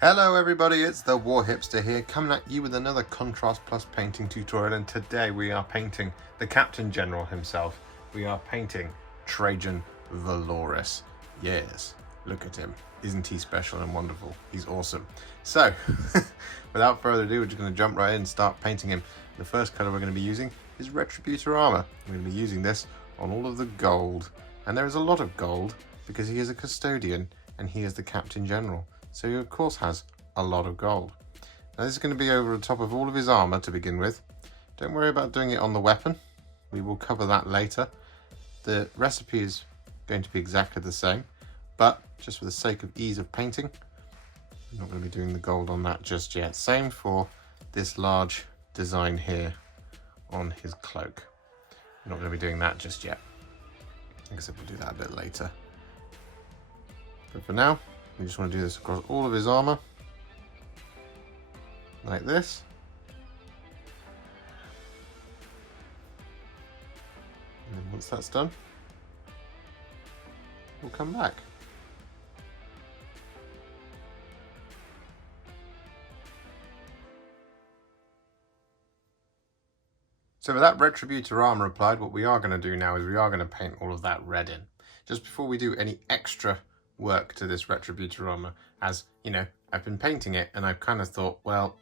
Hello everybody, it's the Warhipster here, coming at you with another Contrast Plus painting tutorial, and today we are painting the Captain-General himself. We are painting Trajann Valoris. Yes, look at him. Isn't he special and wonderful? He's awesome. So, without further ado, we're just going to jump right in and start painting him. The first colour we're going to be using is Retributor Armour. We're going to be using this on all of the gold. And there is a lot of gold because he is a custodian and he is the Captain-General. So he of course has a lot of gold. Now this is going to be over the top of all of his armour to begin with. Don't worry about doing it on the weapon. We will cover that later. The recipe is going to be exactly the same, but just for the sake of ease of painting, I'm not going to be doing the gold on that just yet. Same for this large design here on his cloak. I'm not going to be doing that just yet. I guess we'll do that a bit later. But for now, we just want to do this across all of his armour, like this. And then once that's done, we'll come back. So with that Retributor Armour applied, what we are going to do now is we are going to paint all of that red in. Just before we do any extra work to this Retributor Armour, as you know, I've been painting it and I've kind of thought, well,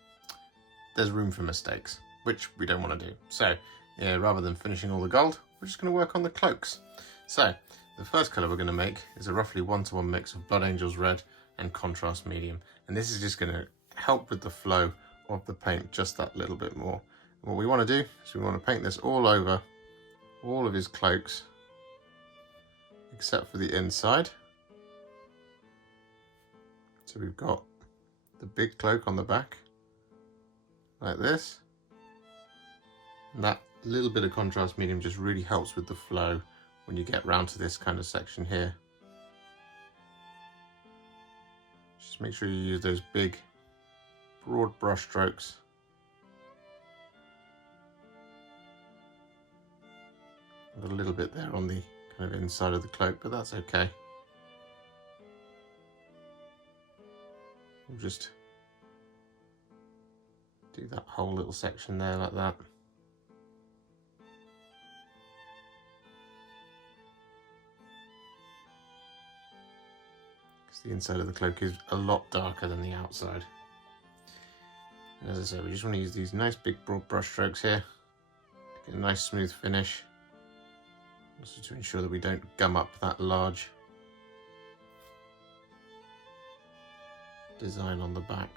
there's room for mistakes, which we don't want to do. So yeah, rather than finishing all the gold, we're just going to work on the cloaks. So the first colour we're going to make is a roughly 1-to-1 mix of Blood Angels Red and Contrast Medium, and this is just going to help with the flow of the paint just that little bit more. And what we want to do is we want to paint this all over all of his cloaks except for the inside. So we've got the big cloak on the back, like this. And that little bit of contrast medium just really helps with the flow when you get round to this kind of section here. Just make sure you use those big, broad brush strokes. Got a little bit there on the kind of inside of the cloak, but that's okay. We'll just do that whole little section there like that. Because the inside of the cloak is a lot darker than the outside. And as I say, we just want to use these nice big broad brush strokes here to get a nice smooth finish. Also to ensure that we don't gum up that large design on the back.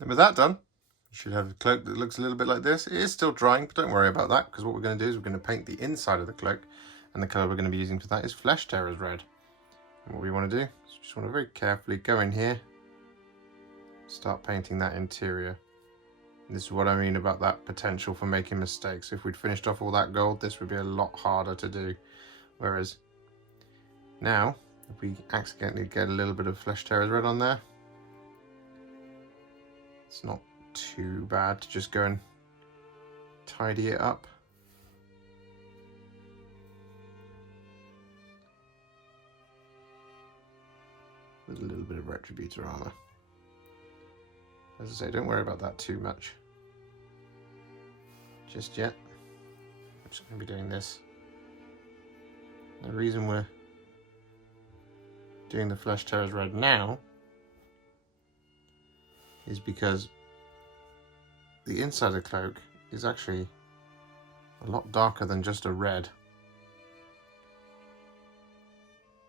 And with that done, you should have a cloak that looks a little bit like this. It is still drying, but don't worry about that, because what we're going to do is we're going to paint the inside of the cloak, and the colour we're going to be using for that is Flesh Tearers Red. And what we want to do is we just want to very carefully go in here, start painting that interior. And this is what I mean about that potential for making mistakes. If we'd finished off all that gold, this would be a lot harder to do. Whereas now, if we accidentally get a little bit of Flesh Tearers Red on there, it's not too bad to just go and tidy it up. With a little bit of Retributor Armour. As I say, don't worry about that too much just yet. I'm just going to be doing this. The reason we're doing the Flesh Tearers Red now is because the inside of the cloak is actually a lot darker than just a red.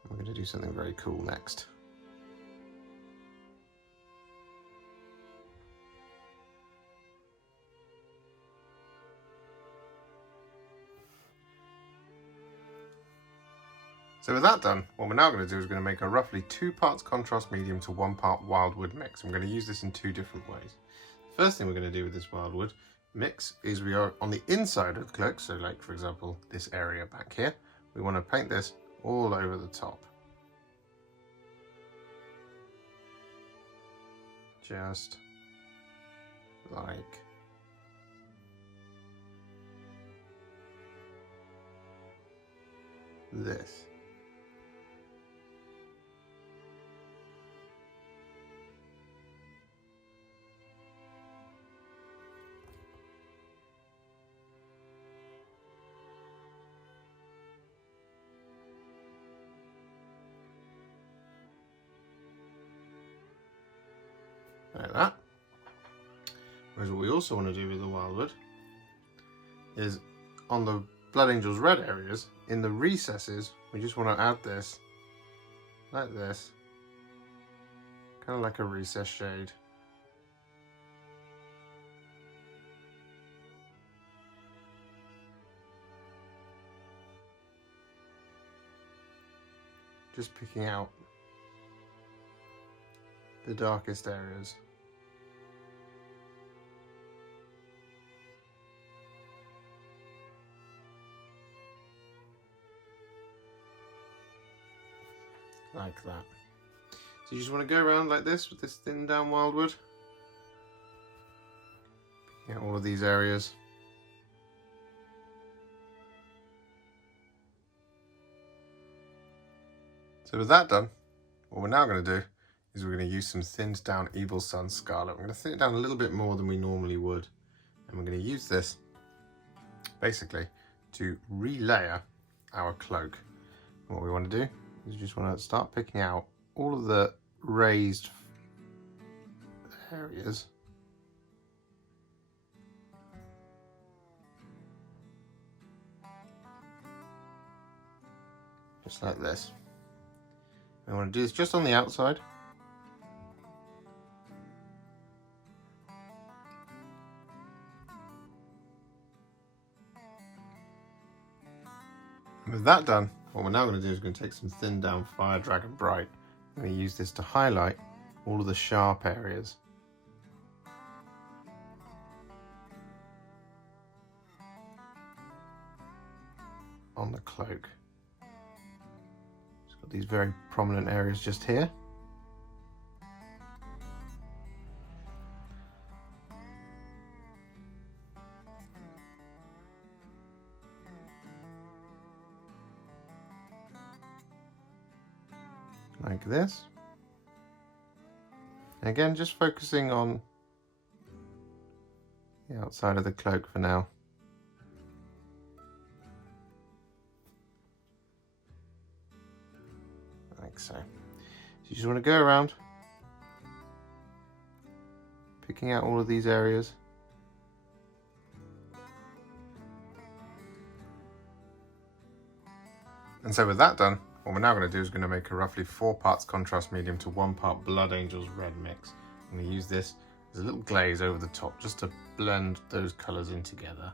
We're going to do something very cool next. So with that done, what we're now going to do is going to make a roughly 2 parts contrast medium to 1 part Wyldwood mix. I'm going to use this in 2 different ways. The first thing we're going to do with this Wyldwood mix is we are on the inside of the cloak, so like for example this area back here, we want to paint this all over the top. Just like this. Like that. Whereas what we also want to do with the Wyldwood is on the Blood Angels Red areas, in the recesses, we just want to add this, like this, kind of like a recess shade. Just picking out the darkest areas. Like that. So you just want to go around like this with this thin down Wyldwood. Picking out all of these areas. So with that done, what we're now going to do is we're going to use some thinned down Evil Sunz Scarlet. We're going to thin it down a little bit more than we normally would. And we're going to use this basically to relayer our cloak. And what we want to do is you just want to start picking out all of the raised areas. Just like this. We want to do this just on the outside. And with that done, what we're now going to do is going to take some thinned down Fire Dragon Bright. I'm going to use this to highlight all of the sharp areas. On the cloak. It's got these very prominent areas just here. Like this. And again, just focusing on the outside of the cloak for now. Like so. So you just want to go around, picking out all of these areas. And so with that done, what we're now going to do is going to make a roughly 4 parts contrast medium to 1 part Blood Angels Red mix. I'm going to use this as a little glaze over the top just to blend those colours in together.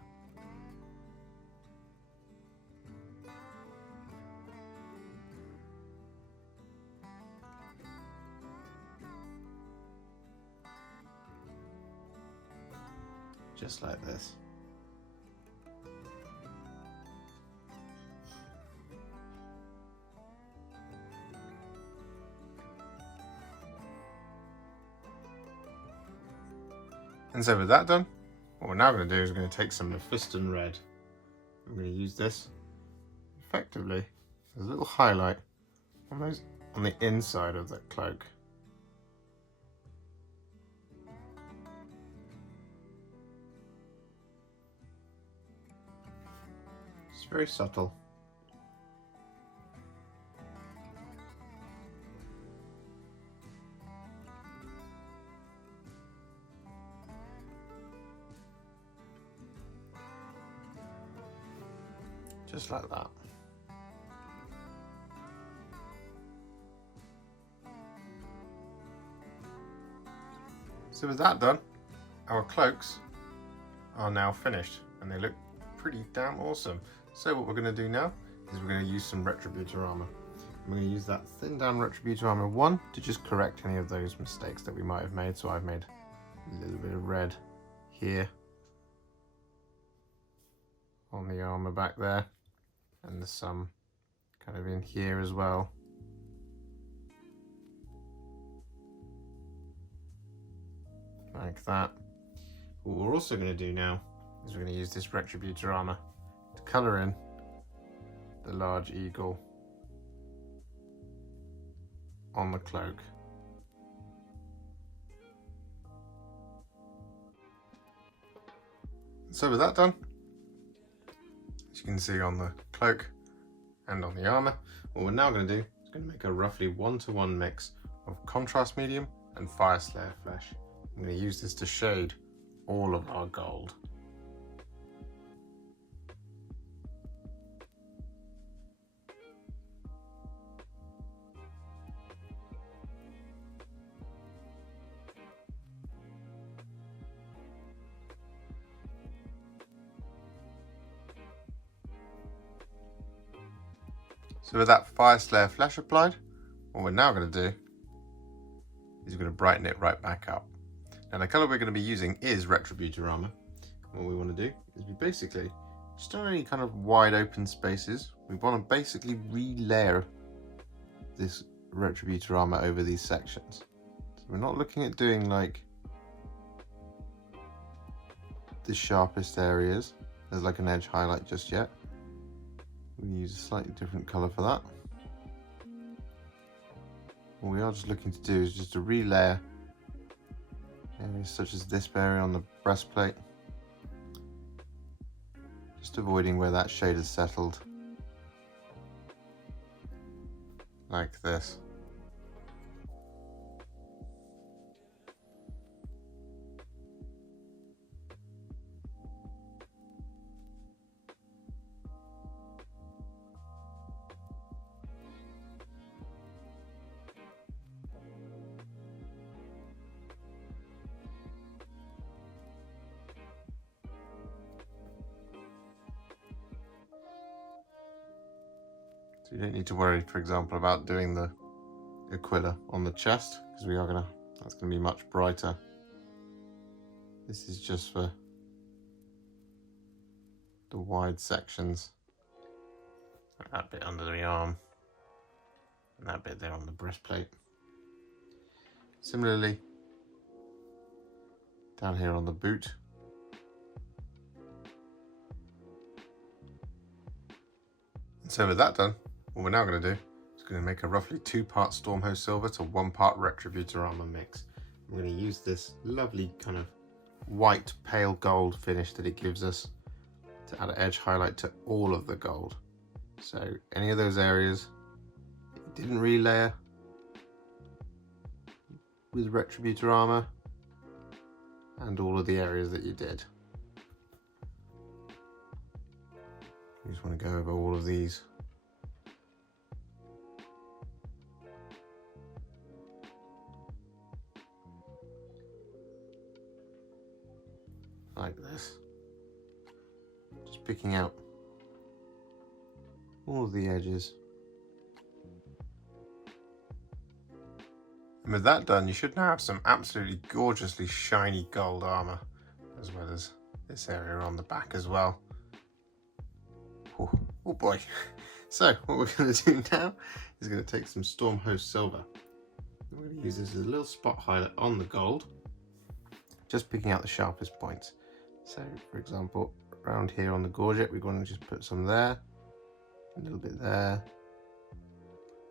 Just like this. And so with that done, what we're now going to do is we're going to take some Mephiston Red. I'm going to use this effectively as a little highlight on the inside of that cloak. It's very subtle. Just like that. So with that done, our cloaks are now finished and they look pretty damn awesome. So what we're going to do now is we're going to use some Retributor Armour. I'm going to use that thin down Retributor Armour 1 to just correct any of those mistakes that we might have made. So I've made a little bit of red here on the armour back there. And there's some kind of in here as well. Like that. What we're also going to do now is we're going to use this Retributor Armour to colour in the large eagle on the cloak. So with that done, as you can see on the cloak and on the armour, what we're now going to do is going to make a roughly 1-to-1 mix of Contrast Medium and Fyreslayer Flesh. I'm going to use this to shade all of our gold. So with that Fyreslayer Flesh applied, what we're now going to do is we're going to brighten it right back up. Now the colour we're going to be using is Retributor Armour. What we want to do is we basically, just on any kind of wide open spaces, we want to basically re-layer this Retributor Armour over these sections. So we're not looking at doing like the sharpest areas, there's like an edge highlight just yet. We use a slightly different colour for that. What we are just looking to do is just to re-layer areas such as this area on the breastplate, just avoiding where that shade has settled, like this. So you don't need to worry, for example, about doing the Aquila on the chest, because that's gonna be much brighter. This is just for the wide sections. That bit under the arm, and that bit there on the breastplate. Similarly, down here on the boot. And so with that done, what we're now going to do is going to make a roughly 2-part Stormhost Silver to 1-part Retributor Armour mix. We're going to use this lovely kind of white pale gold finish that it gives us to add an edge highlight to all of the gold. So any of those areas that you didn't re-layer with Retributor Armour, and all of the areas that you did. You just want to go over all of these. Like this. Just picking out all of the edges. And with that done, you should now have some absolutely gorgeously shiny gold armour, as well as this area on the back as well. Oh boy. So what we're going to do now is going to take some Stormhost Silver. We're going to use this as a little spot highlight on the gold, just picking out the sharpest points. So for example, around here on the gorget, we're going to just put some there, a little bit there,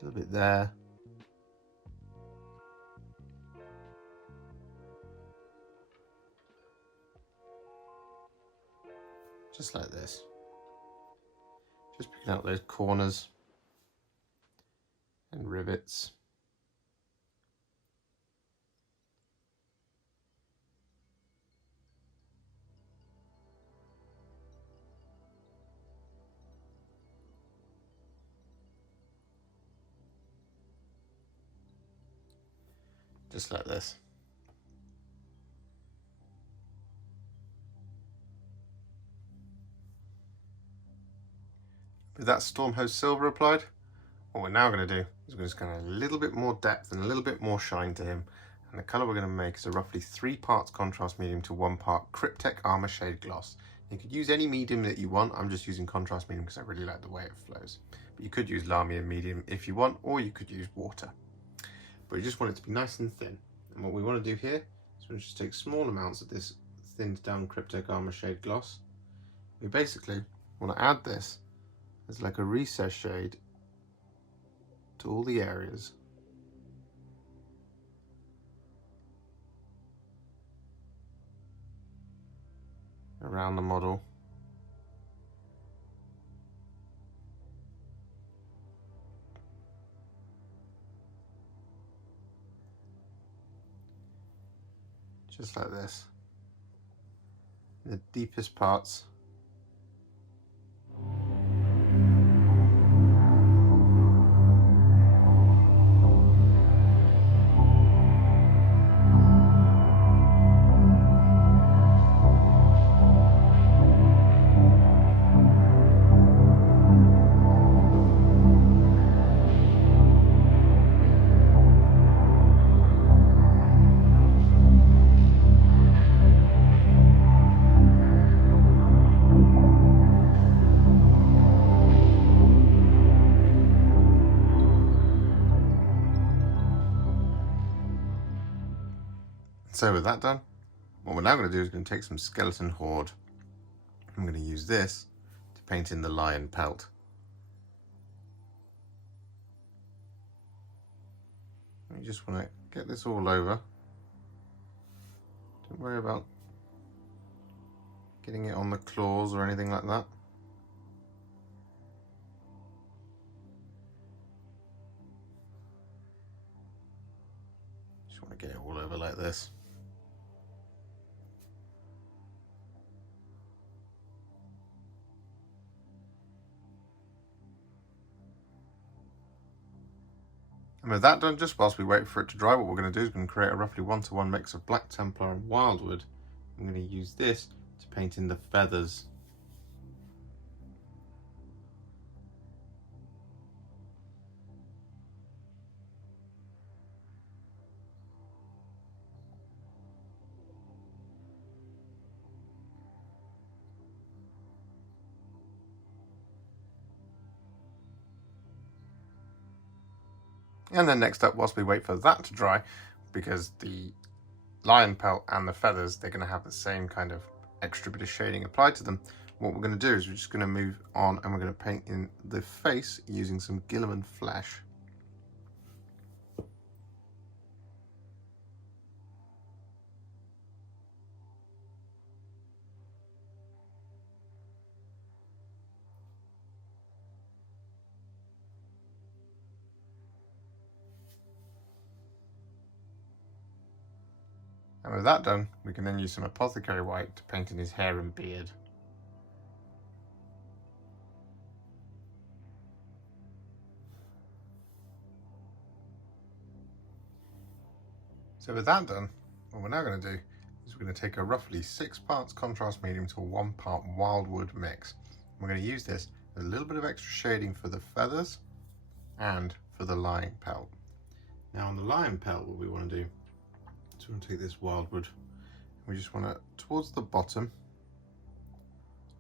a little bit there. Just like this. Just picking out those corners and rivets. Just like this. With that Stormhost Silver applied, what we're now going to do is we're just going to add a little bit more depth and a little bit more shine to him. And the colour we're going to make is a roughly 3 parts Contrast Medium to 1 part Cryptek Armourshade Gloss. You could use any medium that you want. I'm just using Contrast Medium because I really like the way it flows. But you could use Lamia Medium if you want, or you could use water. But you just want it to be nice and thin. And what we want to do here is we're just take small amounts of this thinned down Cryptek Armourshade gloss. We basically want to add this as like a recess shade to all the areas. Around the model. Just like this. In the deepest parts. So with that done, what we're now going to do is going to take some Skeleton Horde. I'm going to use this to paint in the lion pelt. You just want to get this all over. Don't worry about getting it on the claws or anything like that. Just want to get it all over like this. And with that done, just whilst we wait for it to dry, what we're going to do is we're going to create a roughly 1-to-1 mix of Black Templar and Wyldwood. I'm going to use this to paint in the feathers. And then next up, whilst we wait for that to dry, because the lion pelt and the feathers, they're going to have the same kind of extra bit of shading applied to them. What we're going to do is we're just going to move on and we're going to paint in the face using some Guilliman Flesh. And with that done, we can then use some Apothecary White to paint in his hair and beard. So with that done, what we're now going to do is we're going to take a roughly 6 parts contrast medium to a 1 part Wyldwood mix. We're going to use this with a little bit of extra shading for the feathers and for the lion pelt. Now on the lion pelt, what we want to do, so we're going to take this Wyldwood, we just want to, towards the bottom,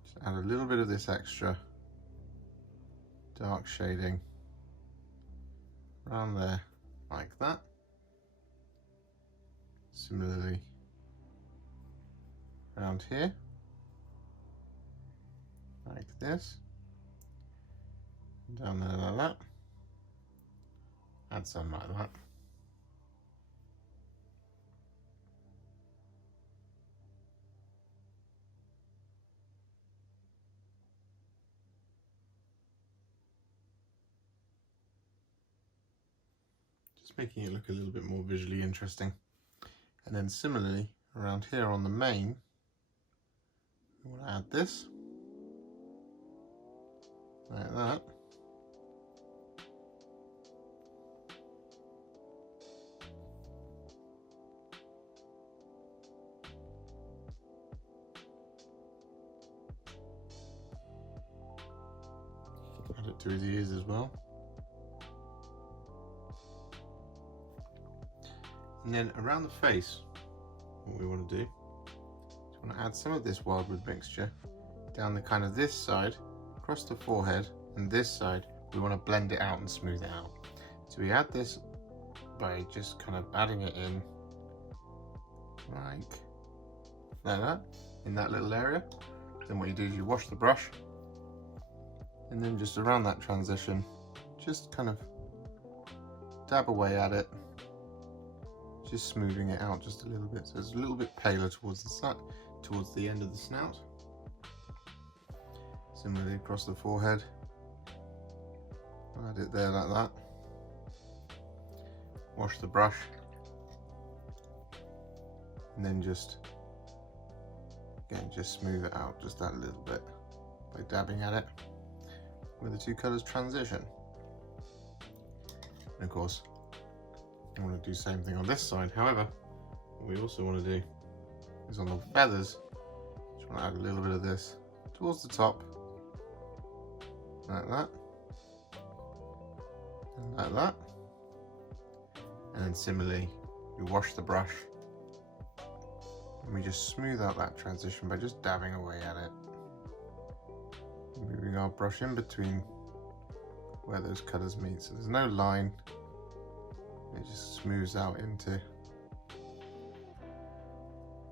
just add a little bit of this extra dark shading around there, like that. Similarly, around here, like this, down there like that, add some like that. Just making it look a little bit more visually interesting. And then similarly, around here on the mane, we want to add this, like that. Add it to his ears as well. And then around the face, what we want to do is we want to add some of this Wyldwood mixture down the kind of this side, across the forehead, and this side. We want to blend it out and smooth it out. So we add this by just kind of adding it in like like that, in that little area. Then what you do is you wash the brush, and then just around that transition, just kind of dab away at it, just smoothing it out just a little bit, so it's a little bit paler towards the end of the snout. Similarly across the forehead, add it there like that. Wash the brush, and then just smooth it out just that little bit by dabbing at it where the two colours transition. And of course, I want to do the same thing on this side. However, what we also want to do is on the feathers, just want to add a little bit of this towards the top, like that, and like that. And then similarly, we wash the brush and we just smooth out that transition by just dabbing away at it. Moving our brush in between where those colours meet, so there's no line, it just smooths out into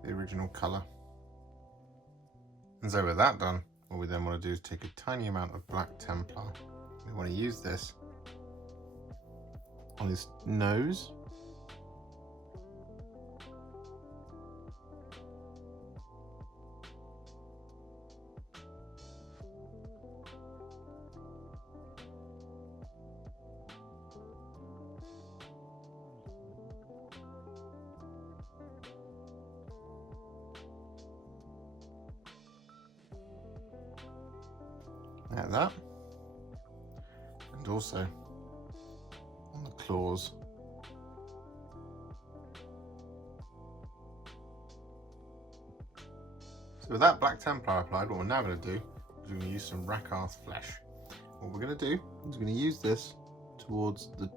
the original colour. And so with that done, what we then want to do is take a tiny amount of Black Templar. We want to use this on his nose. Like that. And also on the claws. So with that Black Templar applied, what we're now going to do is we're going to use some Rakarth Flesh. What we're going to do is we're going to use this towards the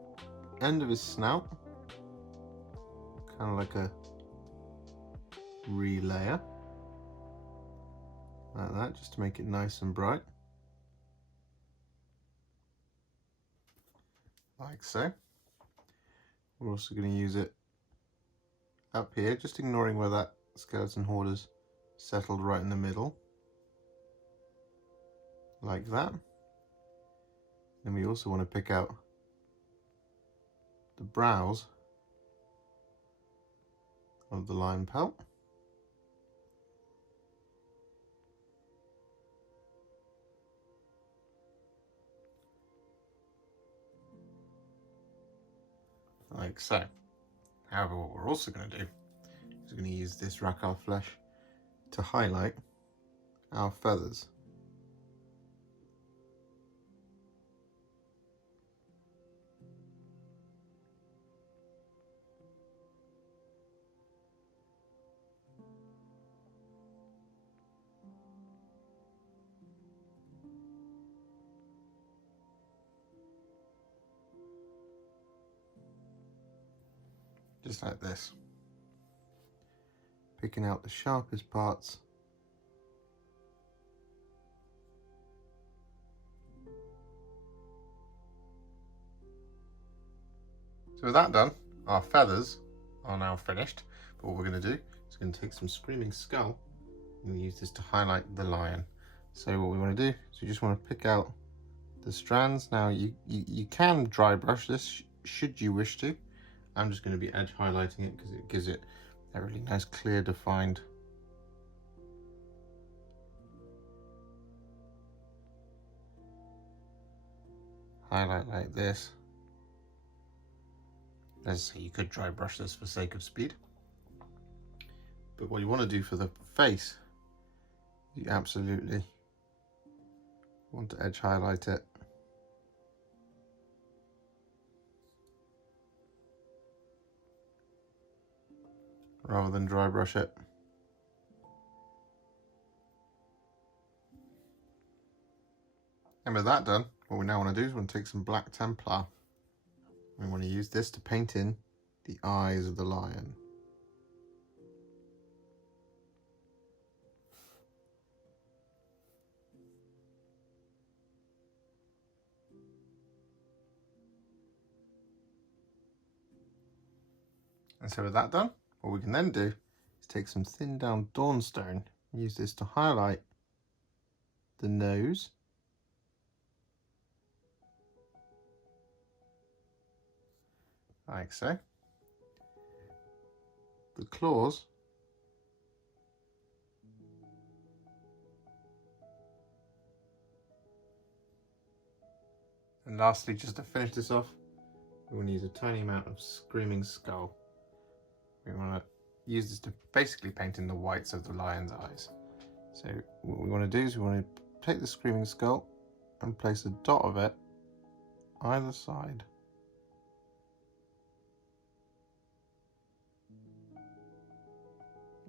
end of his snout, kind of like a relayer, like that, just to make it nice and bright. Like so. We're also going to use it up here, just ignoring where that skeleton horde is settled right in the middle, like that. Then we also want to pick out the brows of the lion pelt. Like so. However, what we're also going to do is we're going to use this Rakarth Flesh to highlight our feathers. Just like this. Picking out the sharpest parts. So with that done, our feathers are now finished. But what we're going to do is we're going to take some Screaming Skull and use this to highlight the lion. So what we want to do is we just want to pick out the strands. Now you can dry brush this should you wish to. I'm just going to be edge highlighting it because it gives it a really nice clear defined highlight like this. As I say, you could dry brush this for sake of speed, but what you want to do for the face, you absolutely want to edge highlight it. Rather than dry brush it. And with that done, what we now want to do is we want to take some Black Templar. We want to use this to paint in the eyes of the lion. And so with that done, what we can then do is take some thinned down Dawnstone and use this to highlight the nose, like so, the claws, and lastly, just to finish this off, we want to use a tiny amount of Screaming Skull. We want to use this to basically paint in the whites of the lion's eyes. So what we want to do is we want to take the Screaming Skull and place a dot of it either side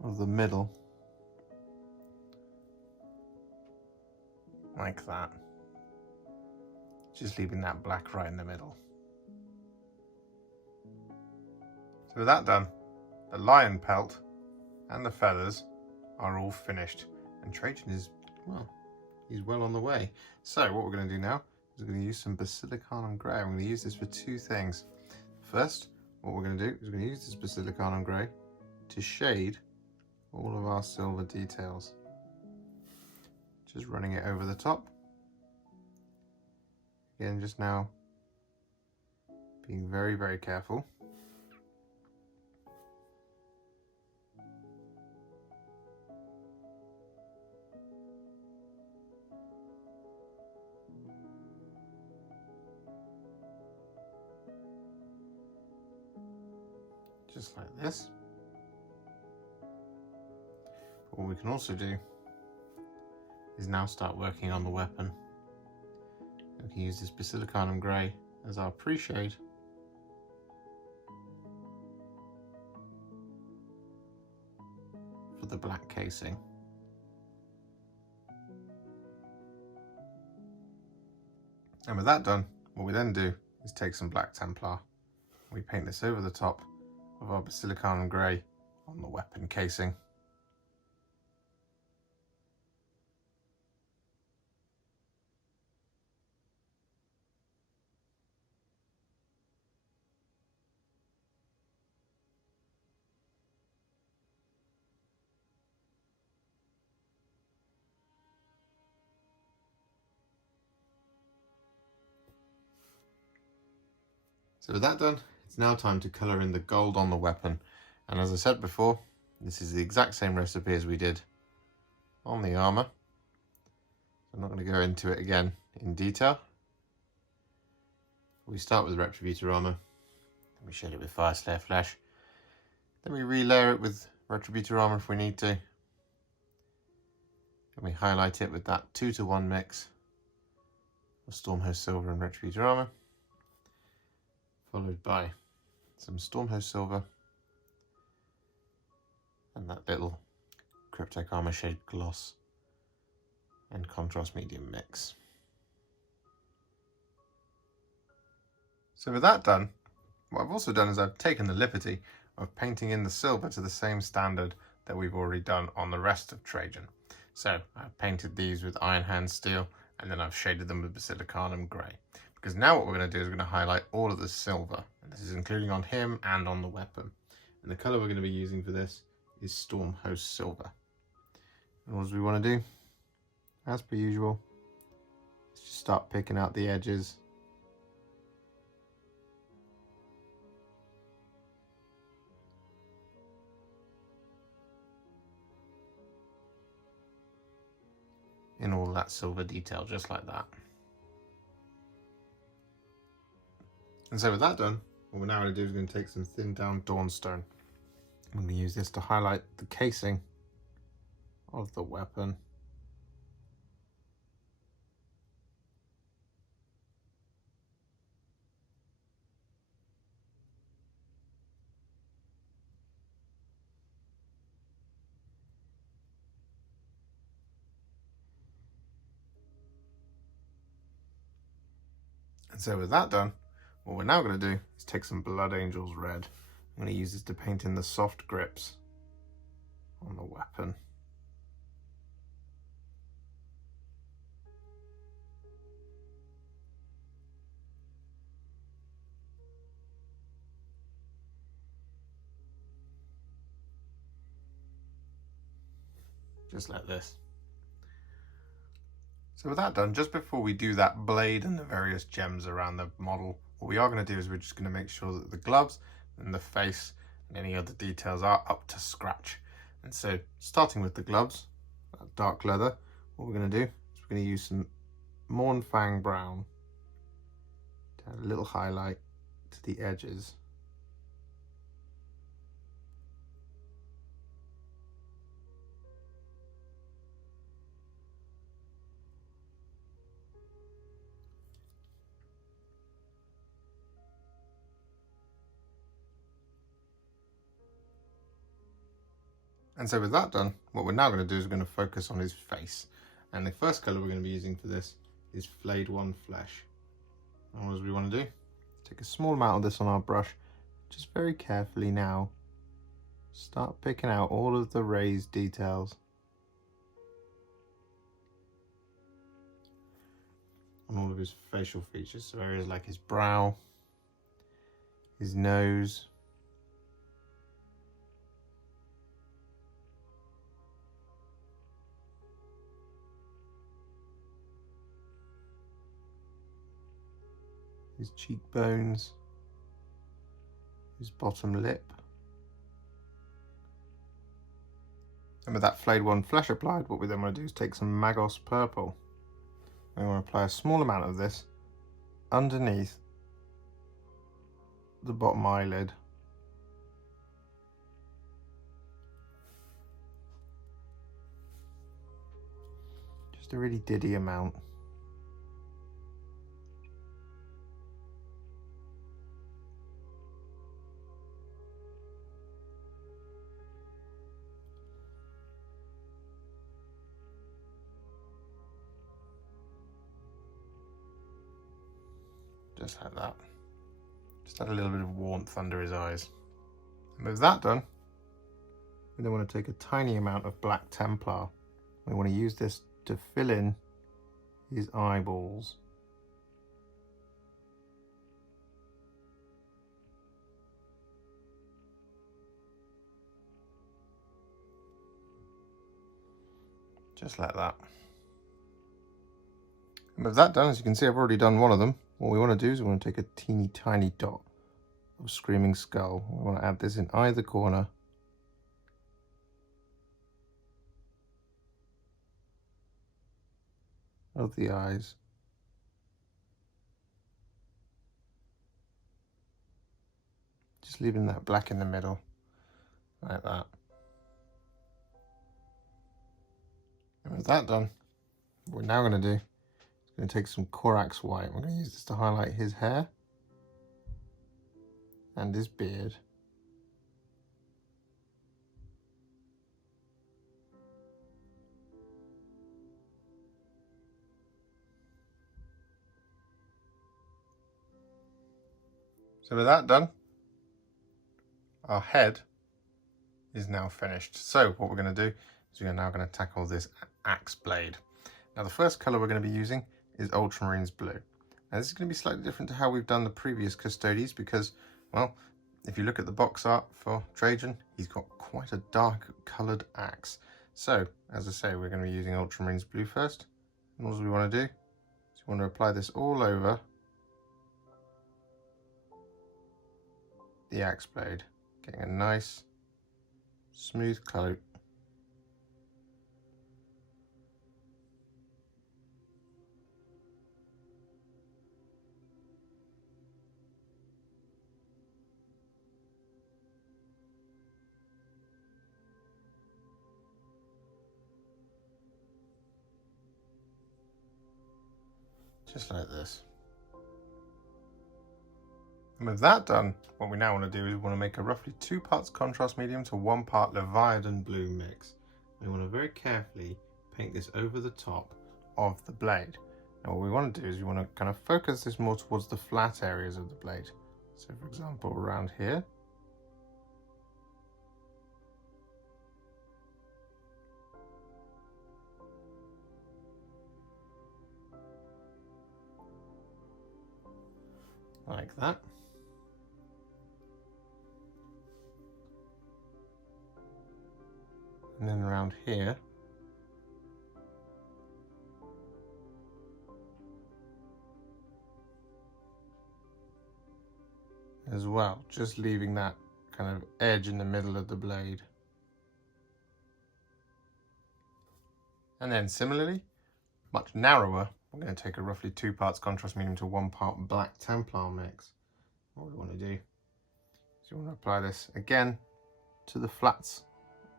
of the middle, like that, just leaving that black right in the middle. So with that done, the lion pelt and the feathers are all finished, and Trajann is, well, he's well on the way. So what we're going to do now is we're going to use some Basilicanum Grey. I'm going to use this for two things. First, what we're going to do is we're going to use this Basilicanum Grey to shade all of our silver details. Just running it over the top. Again, just now being very, very careful. Just like this. What we can also do is now start working on the weapon. We can use this Basilicanum Grey as our pre-shade. For the black casing. And with that done, what we then do is take some black Templar. We paint this over the top of our Basilicanum Grey on the weapon casing. So with that done, it's now time to colour in the gold on the weapon. And as I said before, this is the exact same recipe as we did on the armour. I'm not going to go into it again in detail. We start with Retributor Armour, then we shade it with Fyreslayer Flesh, then we relayer it with Retributor Armour if we need to, and we highlight it with that 2-to-1 mix of Stormhost Silver and Retributor Armour, followed by some Stormhost Silver and that little Cryptek Armourshade gloss and contrast medium mix. So with that done, what I've also done is I've taken the liberty of painting in the silver to the same standard that we've already done on the rest of Trajann. So I've painted these with Iron Hand Steel, and then I've shaded them with Basilicanum Grey. Because now what we're going to do is we're going to highlight all of the silver. And this is including on him and on the weapon. And the colour we're going to be using for this is Stormhost Silver. And what we want to do, as per usual, is just start picking out the edges. In all that silver detail, just like that. And so with that done, what we're now going to do is going to take some thinned down Dawnstone. I'm going to use this to highlight the casing of the weapon. And so with that done, what we're now going to do is take some Blood Angels Red. I'm going to use this to paint in the soft grips on the weapon. just like this. So with that done, just before we do that blade and the various gems around the model, what we are going to do is we're just going to make sure that the gloves and the face and any other details are up to scratch. And so starting with the gloves, that dark leather, what we're going to do is we're going to use some Mournfang Brown to add a little highlight to the edges. And so with that done, what we're now going to do is we're going to focus on his face. And the first colour we're going to be using for this is Flayed One Flesh. And what do we want to do? Take a small amount of this on our brush, just very carefully now. Start picking out all of the raised details. On all of his facial features, so areas like his brow, his nose, his cheekbones, his bottom lip. And with that Flayed One Flesh applied, what we then want to do is take some Magos Purple. And we want to apply a small amount of this underneath the bottom eyelid. Just a really diddy amount. Just like that. Just add a little bit of warmth under his eyes. And with that done, we then want to take a tiny amount of black Templar. We want to use this to fill in his eyeballs. Just like that. And with that done, as you can see, I've already done one of them. What we want to do is we want to take a teeny tiny dot of Screaming Skull. We want to add this in either corner. Of the eyes. Just leaving that black in the middle, like that. And with that done, what we're now going to do, going to take some Corax White. We're going to use this to highlight his hair and his beard. So with that done, our head is now finished. So what we're going to do is we're now going to tackle this axe blade. Now the first colour we're going to be using is Ultramarines Blue. Now this is going to be slightly different to how we've done the previous Custodes because, well, if you look at the box art for Trajann, he's got quite a dark coloured axe. So, as I say, we're going to be using Ultramarines Blue first. And what we want to do is we want to apply this all over the axe blade, getting a nice smooth coat. Just like this. And with that done, what we now want to do is we want to make a roughly 2 parts contrast medium to 1 part Leviadon Blue mix. We want to very carefully paint this over the top of the blade. Now what we want to do is we want to kind of focus this more towards the flat areas of the blade. So for example, around here. Like that. And then around here. as well, just leaving that kind of edge in the middle of the blade. And then similarly, much narrower, we're going to take a roughly 2 parts contrast medium to 1 part black Templar mix. What we want to do is we want to apply this again to the flats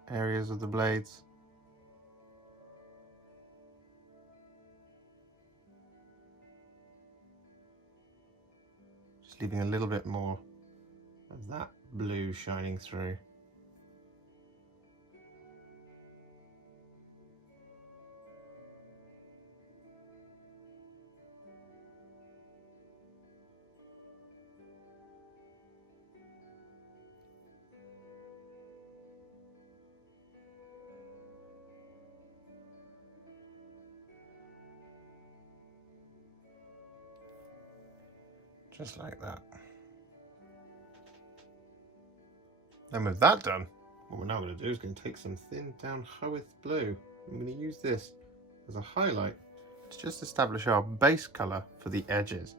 areas of the blades. Just leaving a little bit more of that blue shining through. Just like that. Then with that done, what we're now going to do is going to take some thinned down Hoeth Blue. I'm going to use this as a highlight to just establish our base colour for the edges.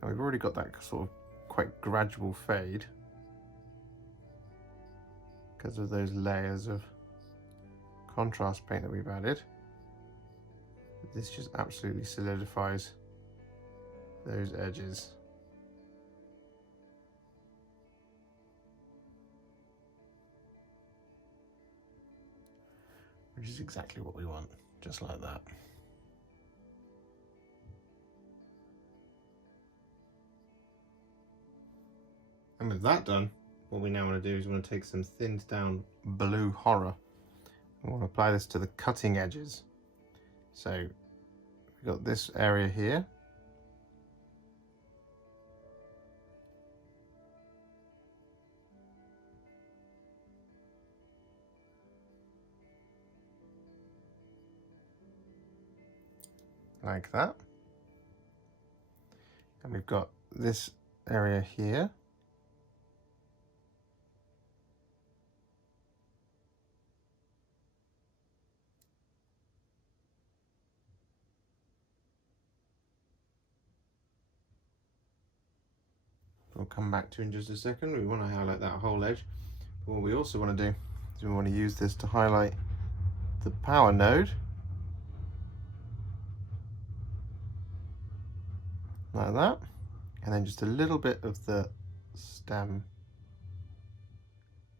Now we've already got that sort of quite gradual fade because of those layers of contrast paint that we've added. This just absolutely solidifies those edges. Which is exactly what we want, just like that. And with that done, what we now want to do is we want to take some thinned down blue horror. We want to apply this to the cutting edges. So we've got this area here. Like that. And we've got this area here. We'll come back to in just a second. We want to highlight that whole edge. But what we also want to do is we want to use this to highlight the power node. Like that, and then just a little bit of the stem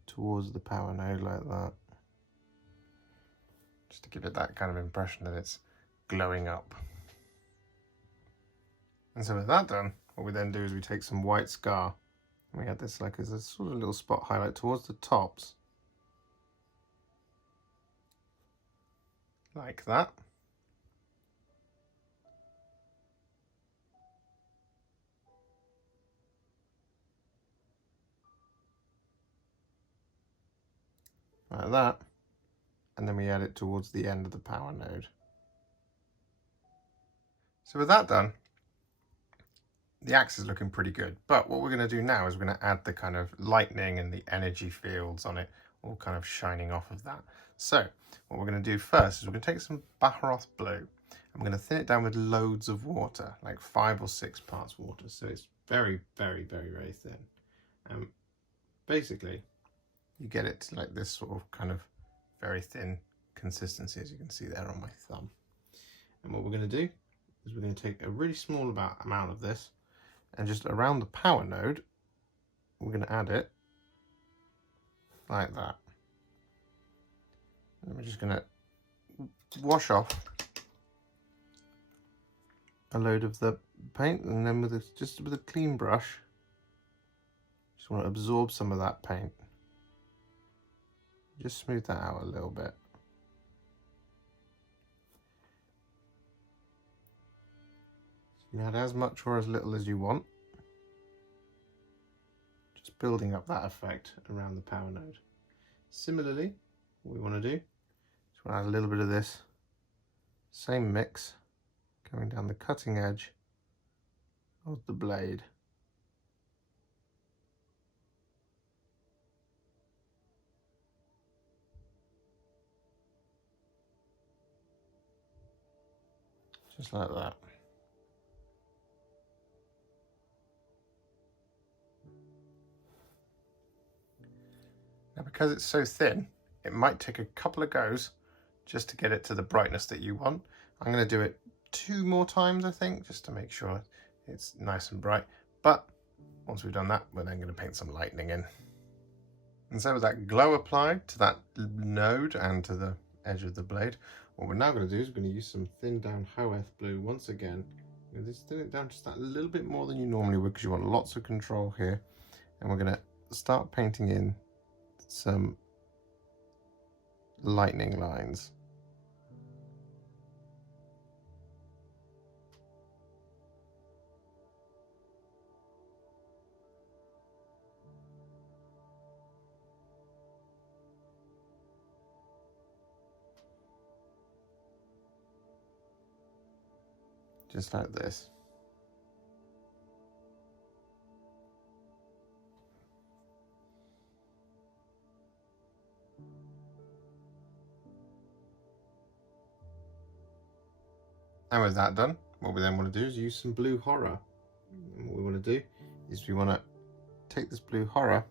towards the power node like that, just to give it that kind of impression that it's glowing up. And so with that done, what we then do is we take some white scar and we add this like as a sort of little spot highlight towards the tops, like that. Like that, and then we add it towards the end of the power node. So with that done, the axe is looking pretty good, but what we're going to do now is we're going to add the kind of lightning and the energy fields on it, all kind of shining off of that. So what we're going to do first is we're going to take some Baharroth Blue, and we're going to thin it down with loads of water, like 5 or 6 parts water, so it's very, very, very, very thin. Basically, you get it to like this sort of kind of very thin consistency, as you can see there on my thumb. And what we're going to do is we're going to take a really small amount of this, and just around the power node, we're going to add it like that. And we're just going to wash off a load of the paint, and then just with a clean brush, just want to absorb some of that paint. Just smooth that out a little bit. You can add as much or as little as you want. Just building up that effect around the power node. Similarly, what we want to do is we'll add a little bit of this same mix going down the cutting edge of the blade. Just like that. Now, because it's so thin, it might take a couple of goes just to get it to the brightness that you want. I'm going to do it 2 more times, I think, just to make sure it's nice and bright. But once we've done that, we're then going to paint some lightning in. And so with that glow applied to that node and to the edge of the blade, what we're now going to do is we're going to use some thinned down Hoeth Blue once again. We're going to thin it down just that little bit more than you normally would, because you want lots of control here. And we're going to start painting in some lightning lines. Just like this. And with that done, what we then want to do is use some blue horror. And what we want to do is we want to take this blue horror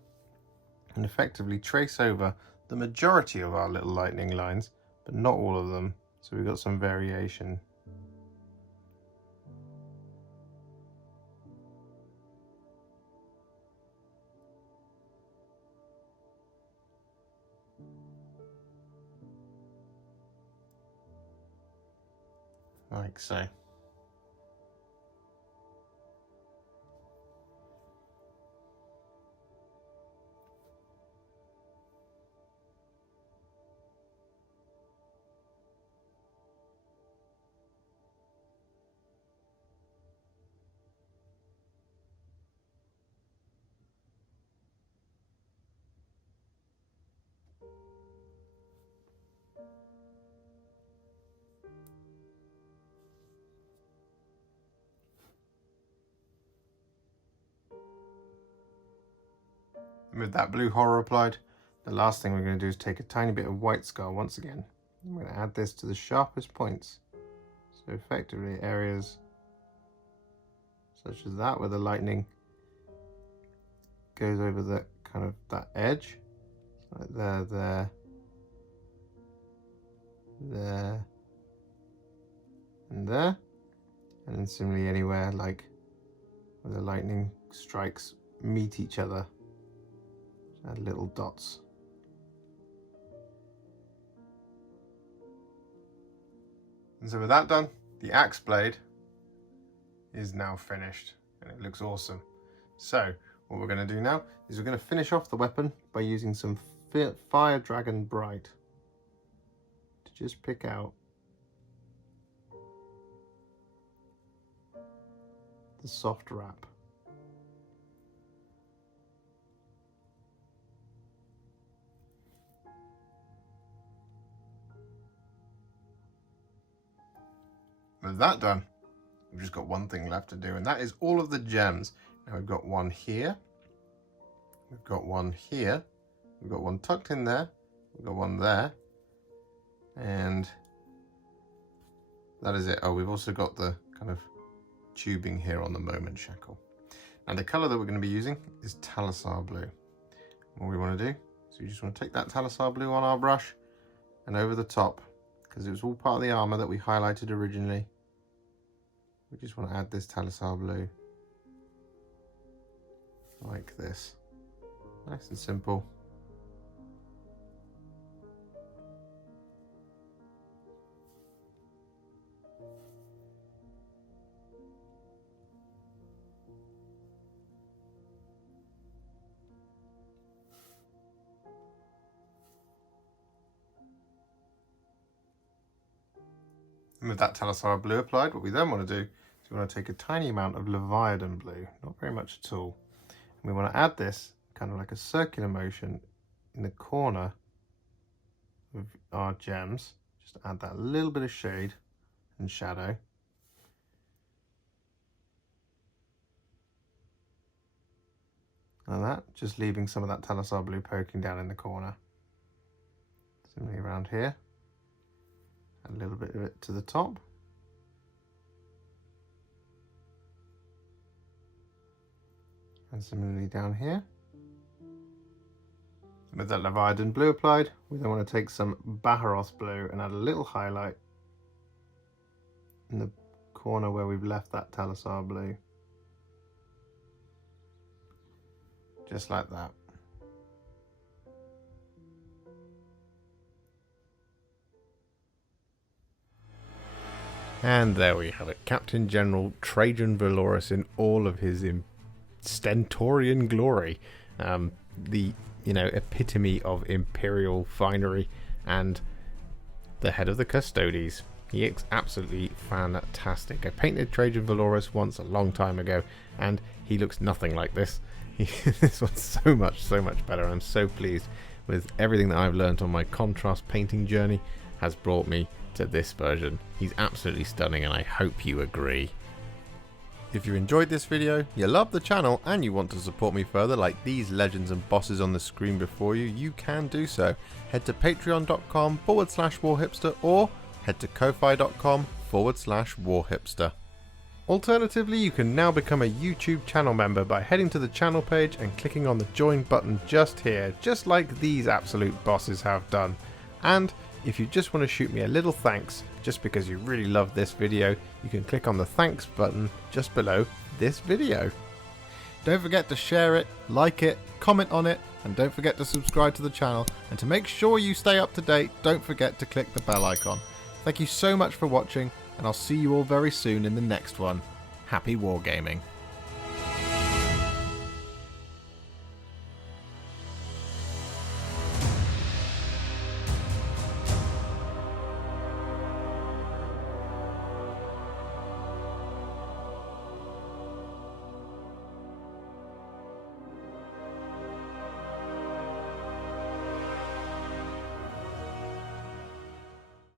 and effectively trace over the majority of our little lightning lines, but not all of them. So we've got some variation. Like so. And with that blue horror applied, the last thing we're going to do is take a tiny bit of white skull once again. I'm going to add this to the sharpest points. So effectively areas such as that, where the lightning goes over the kind of that edge, like there, there, and there. And then similarly anywhere like where the lightning strikes meet each other. Add little dots. And so with that done, the axe blade is now finished and it looks awesome. So what we're going to do now is we're going to finish off the weapon by using some Fire Dragon Bright to just pick out the soft wrap. With that done, we've just got one thing left to do, and that is all of the gems. Now we've got one here, we've got one here, we've got one tucked in there, we've got one there, and that is it. Oh, we've also got the kind of tubing here on the moment shackle. And the color that we're going to be using is Talassar Blue. What we want to do is we just want to take that Talassar Blue on our brush and over the top, because it was all part of the armor that we highlighted originally. We just want to add this Talassar Blue like this. Nice and simple. And with that Talassar Blue applied, what we then want to do is we want to take a tiny amount of Leviadon Blue, not very much at all. And we want to add this kind of like a circular motion in the corner of our gems. Just add that little bit of shade and shadow. And that, just leaving some of that Talassar Blue poking down in the corner. Similarly around here. A little bit of it to the top. And similarly down here. With that Leviadon Blue applied, we then want to take some Baharroth Blue and add a little highlight in the corner where we've left that Talassar Blue. Just like that. And there we have it, Captain-General Trajann Valoris in all of his stentorian glory. The epitome of imperial finery and the head of the Custodes. He is absolutely fantastic. I painted Trajann Valoris once a long time ago and he looks nothing like this. This one's so much better. I'm so pleased with everything that I've learned on my contrast painting journey has brought me to this version. He's absolutely stunning and I hope you agree. If you enjoyed this video, you love the channel and you want to support me further like these legends and bosses on the screen before you, you can do so. Head to patreon.com/warhipster or head to ko-fi.com/warhipster. Alternatively, you can now become a YouTube channel member by heading to the channel page and clicking on the join button just here, just like these absolute bosses have done. And if you just want to shoot me a little thanks, just because you really love this video, you can click on the thanks button just below this video. Don't forget to share it, like it, comment on it, and don't forget to subscribe to the channel. And to make sure you stay up to date, don't forget to click the bell icon. Thank you so much for watching, and I'll see you all very soon in the next one. Happy wargaming.